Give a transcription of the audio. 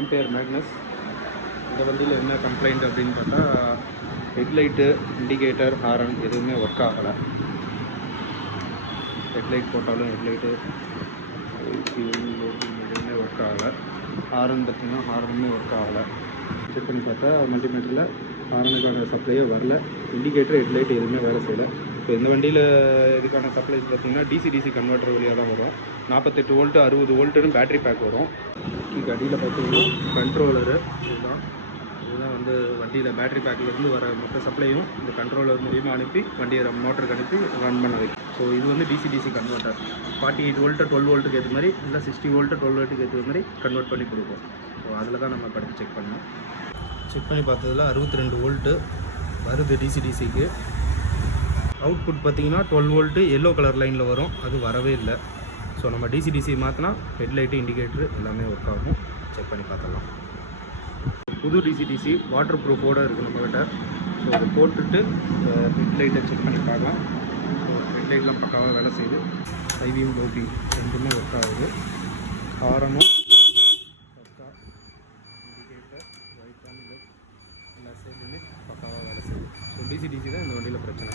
Ampere Magnus. இந்த வண்டியில் என்ன கம்ப்ளைண்ட் அப்படின்னு பார்த்தா ஹெட்லைட்டு, இண்டிகேட்டர், ஹாரன் எதுவுமே ஒர்க் ஆகலை. ஹெட்லைட் போட்டாலும் ஹெட்லைட்டு எதுவுமே ஒர்க் ஆகலை. ஹாரன் பார்த்திங்கன்னா ஹாரனுமே ஒர்க் ஆகலை. செக் பண்ணி பார்த்தா மல்டிமீட்டரில் ஹாரனுக்கான சப்ளையே வரல. இண்டிகேட்டர், ஹெட்லைட் எதுவுமே வேலை செய்யலை. இப்போ இந்த வண்டியில் இதுக்கான சப்ளைஸ் பார்த்திங்கன்னா டிசி கன்வெர்ட்டர் வழியாக தான் வரும். 48 வோல்ட்டு 60 வோல்ட்டுன்னு பேட்டரி பேக் வரும். இதுக்கு அடியில் பார்த்திங்கன்னா கண்ட்ரோலரு இதுதான் வந்து வண்டியில் பேட்டரி பேக்கிலேருந்து வர மொத்த சப்ளையும் இந்த கண்ட்ரோலர் மூலிமா அனுப்பி வண்டியை மோட்டருக்கு அனுப்பி ரன் பண்ண வைக்கும். ஸோ இது வந்து டிசி கன்வெர்ட்டர் 48 வோல்ட்டு 12 வோல்ட்டுக்கு ஏற்ற மாதிரி இல்லை 60 வோல்ட்டு 12 வோல்ட்டுக்கு ஏற்ற மாதிரி கன்வெர்ட் பண்ணி கொடுக்கும். ஸோ அதில் தான் நம்ம படித்து செக் பண்ணோம். செக் பண்ணி பார்த்ததில் 62 வோல்ட்டு வருது டிசிக்கு. அவுட்புட் பார்த்திங்கன்னா 12 வோல்ட்டு எல்லோ கலர் லைனில் வரும், அது வரவே இல்லை. ஸோ நம்ம டிசி மாற்றினா ஹெட்லைட்டு, இண்டிகேட்ரு எல்லாமே ஒர்க் ஆகும். செக் பண்ணி பார்த்துடலாம். புது டிசி வாட்டர் ப்ரூஃபோடு இருக்குது நம்மக்கிட்ட. ஸோ அதை போட்டுட்டு ஹெட்லைட்டை செக் பண்ணி பார்க்கலாம். ஸோ ஹெட்லைட்லாம் பக்காவாக வேலை செய்யுது. ஐவியும் லோபி ரெண்டுமே ஒர்க் ஆகுது. ஹாரனும் ஒர்க்கா, இண்டிகேட்டர், ரைட் அண்ட் லெஃப்ட் எல்லா சைடுமே பக்காவாக வேலை செய்யுது. ஸோ டிசி தான் இந்த வண்டியில் பிரச்சனை.